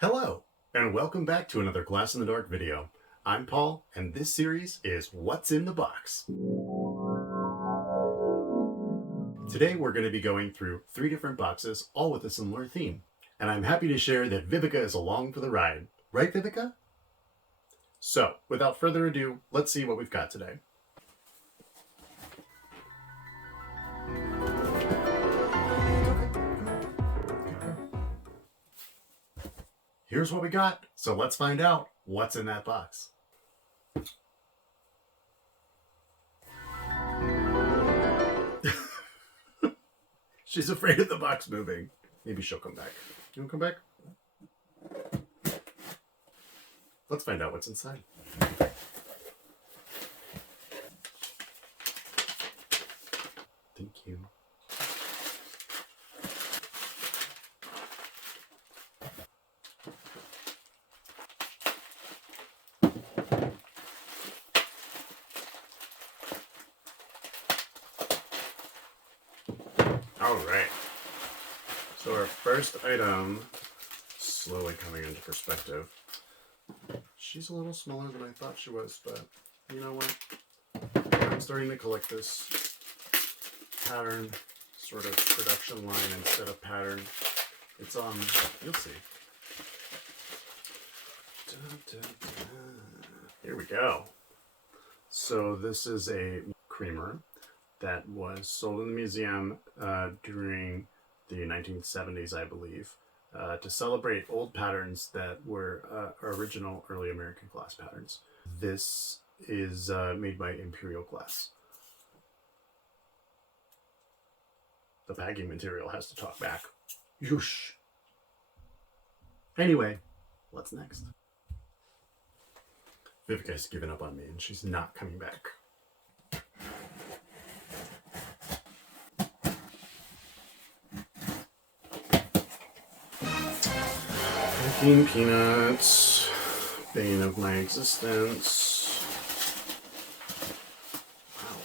Hello, and welcome back to another Glass in the Dark video. I'm Paul, and this series is What's in the Box. Today we're going to be going through 3 different boxes, all with a similar theme. And I'm happy to share that Vivica is along for the ride. Right, Vivica? So, without further ado, let's see what we've got today. Here's what we got, so let's find out what's in that box. She's afraid of the box moving. Maybe she'll come back. You want to come back? Let's find out what's inside. Thank you. Alright, so our first item, slowly coming into perspective. She's a little smaller than I thought she was, but you know what? I'm starting to collect this pattern, sort of production line instead of pattern. It's you'll see. Here we go. So this is a creamer that was sold in the museum during the 1970s, I believe, to celebrate old patterns that were original early American glass patterns. This is made by Imperial Glass. The bagging material has to talk back. Yoosh. Anyway, what's next? Vivica's given up on me and she's not coming back. Packing peanuts, bane of my existence. Wow.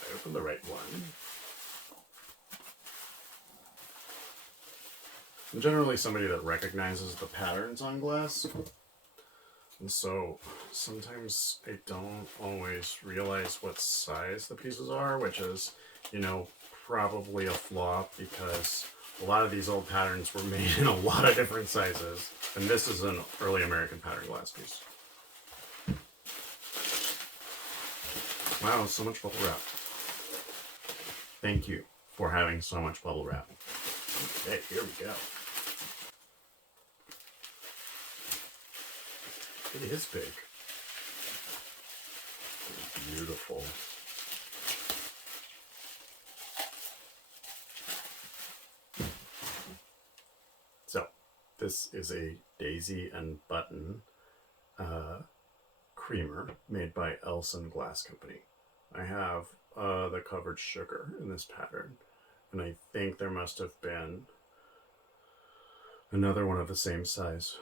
I opened the right one. I'm generally somebody that recognizes the patterns on glass. And so sometimes I don't always realize what size the pieces are, which is, you know, probably a flaw because a lot of these old patterns were made in a lot of different sizes, and this is an early American pattern glass piece. Wow, so much bubble wrap. Thank you for having so much bubble wrap. Okay, here we go. It is big. It's beautiful. So, this is a daisy and button creamer made by Elson Glass Company. I have the covered sugar in this pattern, and I think there must have been another one of the same size.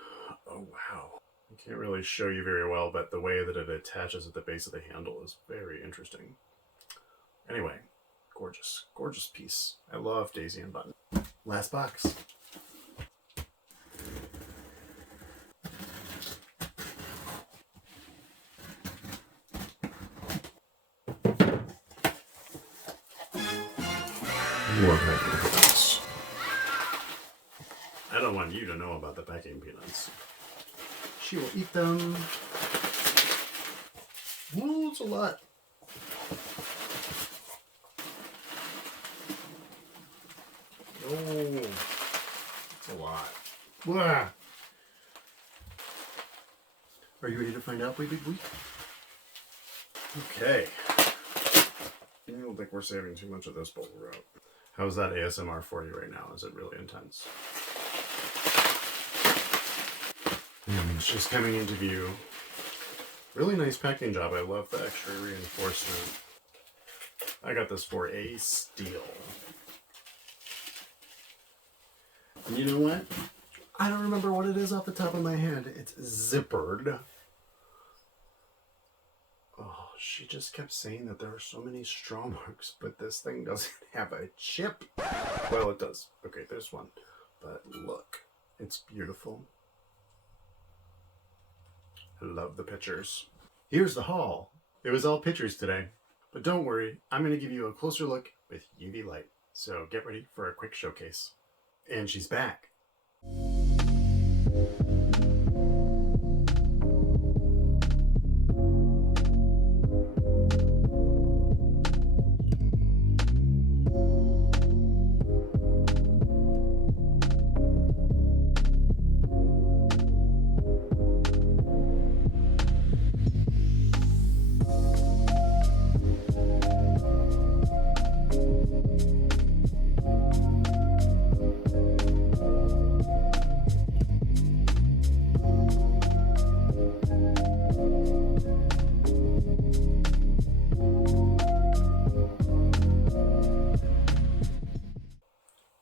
Oh wow. I can't really show you very well, but the way that it attaches at the base of the handle is very interesting. Anyway, gorgeous, gorgeous piece. I love daisy and button. Last box. More packing peanuts. I don't want you to know about the packing peanuts. She will eat them. Ooh, it's a lot. Oh, it's a lot. Blah. Are you ready to find out, baby boy? Okay. I don't think we're saving too much of this bubble wrap. How's that ASMR for you right now? Is it really intense? It's just coming into view. Really nice packing job. I love the extra reinforcement. I got this for a steal. And you know what? I don't remember what it is off the top of my head. It's zippered. Oh, she just kept saying that there are so many straw marks, but this thing doesn't have a chip. Well, it does. Okay, there's one. but look, it's beautiful. I love the pictures. Here's the haul. It was all pictures today, but don't worry, I'm going to give you a closer look with UV light. So get ready for a quick showcase. And she's back.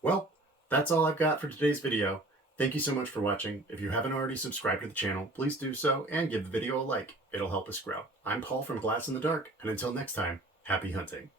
Well, that's all I've got for today's video. Thank you so much for watching. If you haven't already subscribed to the channel, please do so and give the video a like. It'll help us grow. I'm Paul from Glass in the Dark, and until next time, happy hunting.